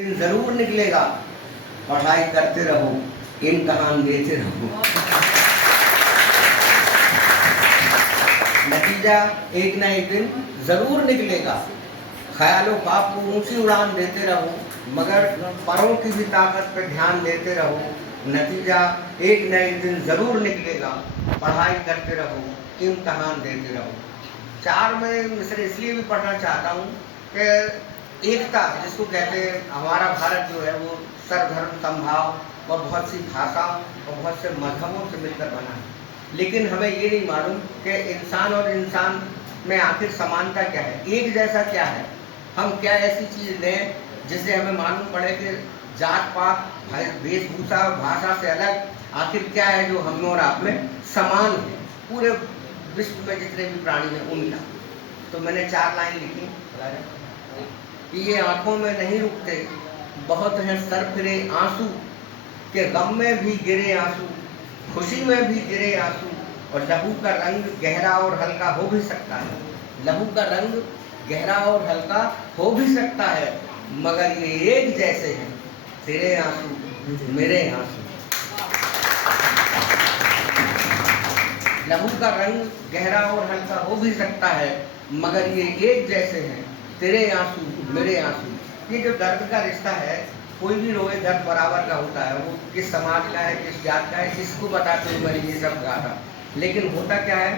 दिन जरूर निकलेगा, पढ़ाई करते रहो, इम्तहान देते रहो। नतीजा एक ना एक दिन जरूर निकलेगा। ख्यालों ख्वाब को ऊंची उड़ान देते रहो, मगर परों की भी ताकत पर ध्यान देते रहो। नतीजा एक न एक दिन जरूर निकलेगा, पढ़ाई करते रहो, इम्तहान देते रहो। चार में मिसरे इसलिए भी पढ़ना चाहता हूँ कि एकता जिसको कहते हैं, हमारा भारत जो है वो सर्वधर्म समभाव और बहुत सी भाषाओं और बहुत से मजहबों से मिलकर बना है, लेकिन हमें ये नहीं मालूम कि इंसान और इंसान में आखिर समानता क्या है, एक जैसा क्या है। हम क्या ऐसी चीज़ लें जिससे हमें मालूम पड़े कि जात पात वेशभूषा और भाषा से अलग आखिर क्या है जो हम और आप में समान है, पूरे विश्व में जितने भी प्राणी हैं उनका। तो मैंने 4 लाइन लिखी कि ये आंखों में नहीं रुकते, बहुत हैं सर फिरे आंसू, के गम में भी गिरे आंसू, खुशी में भी गिरे आंसू, और लहू का रंग गहरा और हल्का हो भी सकता है। लहू का रंग गहरा और हल्का हो भी सकता है, मगर ये एक जैसे हैं, तेरे आंसू मेरे आंसू। लहू का रंग गहरा और हल्का हो भी सकता है, मगर ये एक जैसे हैं, तेरे आंसू मेरे आंसू। ये जो दर्द का रिश्ता है, कोई भी रोए दर्द बराबर का होता है, वो किस समाज का है, किस जात का है, किसको बताते हुए मैंने ये सब कहा था। लेकिन होता क्या है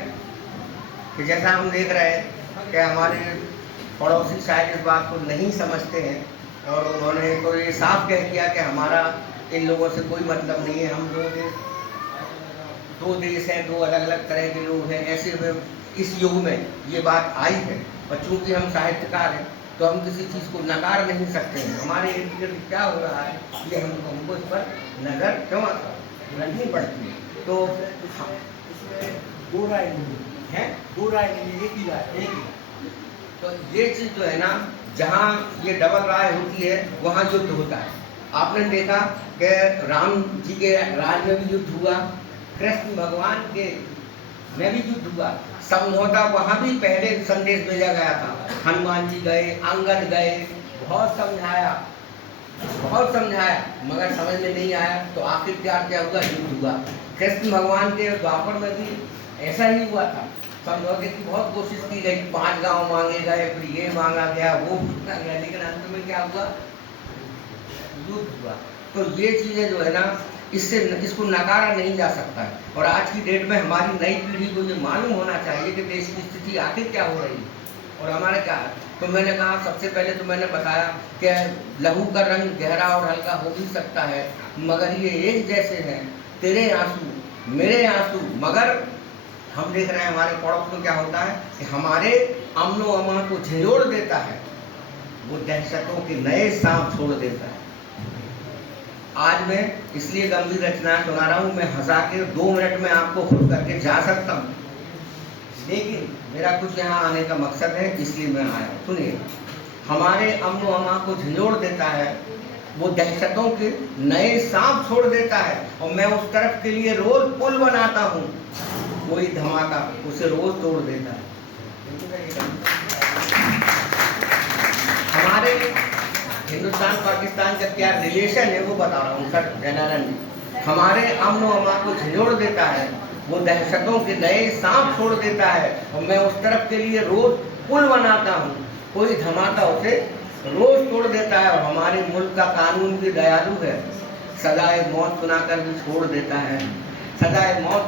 कि जैसा हम देख रहे हैं कि हमारे पड़ोसी शायद इस बात को नहीं समझते हैं, और उन्होंने तो ये साफ कह दिया कि हमारा इन लोगों से कोई मतलब नहीं है, हम लोग 2 देश हैं, 2 अलग अलग तरह के लोग हैं। ऐसे में इस युग में ये बात आई है, और चूंकि हम साहित्यकार हैं तो हम किसी चीज़ को नकार नहीं सकते हैं। हमारे इर्द गिर्द क्या हो रहा है ये हमको इस पर नज़र क्यों रखनी पड़ती है। तो इसमें 2 राय नहीं है, 2 राय नहीं, एक ही राय, एक ही। तो ये चीज़ जो है ना, जहाँ ये डबल राय होती है वहाँ युद्ध होता है। आपने देखा कि राम जी के राज में भी युद्ध हुआ, कृष्ण भगवान के में भी युद्ध हुआ। समझौता वहाँ भी पहले संदेश भेजा गया था, हनुमान जी गए, अंगद गए, बहुत समझाया, मगर समझ में नहीं आया। तो आखिर क्या हुआ, युद्ध हुआ। कृष्ण भगवान के द्वापर में भी ऐसा ही हुआ था, समझौते की बहुत कोशिश की गई, 5 गांव मांगे गए, फिर ये मांगा गया, वो मांगा गया, लेकिन अंत में क्या हुआ, युद्ध हुआ। तो ये चीज़ें जो है ना, इसको नकारा नहीं जा सकता है। और आज की डेट में हमारी नई पीढ़ी को ये मालूम होना चाहिए कि देश की स्थिति आखिर क्या हो रही है और हमारे क्या है। तो मैंने कहा, सबसे पहले तो मैंने बताया कि लहू का रंग गहरा और हल्का हो भी सकता है, मगर ये एक जैसे हैं, तेरे आंसू मेरे आंसू। मगर हम देख रहे हैं हमारे पड़ोस में क्या होता है कि हमारे अमनो अमान को झिझोड़ देता है, वो दहशतों के नए सांप छोड़ देता है। आज मैं इसलिए गंभीर रचना सुना रहा हूँ, मैं हंसा के 2 मिनट में आपको खुश करके जा सकता हूँ, लेकिन मेरा कुछ यहाँ आने का मकसद है, इसलिए मैं आया। सुनिए, हमारे अमनो अमा को झिझोड़ देता है, वो दहशतों के नए सांप छोड़ देता है, और मैं उस तरफ के लिए रोज पुल बनाता हूँ, कोई धमाका उसे रोज तोड़ देता है। हमारे हिंदुस्तान पाकिस्तान का क्या रिलेशन है वो बता रहा हूँ सर, जनानंद। हमारे अमन और अमान को झिझोड़ देता है, वो दहशतों के नए सांप छोड़ देता है, और मैं उस तरफ के लिए रोज पुल बनाता हूँ, कोई धमाका उसे रोज तोड़ देता है। और हमारे मुल्क का कानून भी दयालु है, सजाए मौत सुनाकर भी छोड़ देता है, सजाए मौत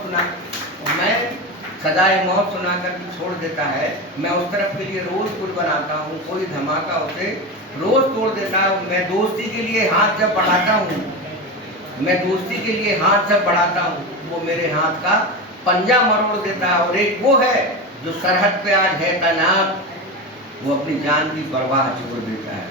सुनाकर भी छोड़ देता है। मैं उस तरफ के लिए रोज पुल बनाता हूँ, कोई धमाका उसे रोज तोड़ देता है। मैं दोस्ती के लिए हाथ जब बढ़ाता हूँ, वो मेरे हाथ का पंजा मरोड़ देता है। और एक वो है जो सरहद पे आज है तैनात, वो अपनी जान की परवाह छोड़ देता है।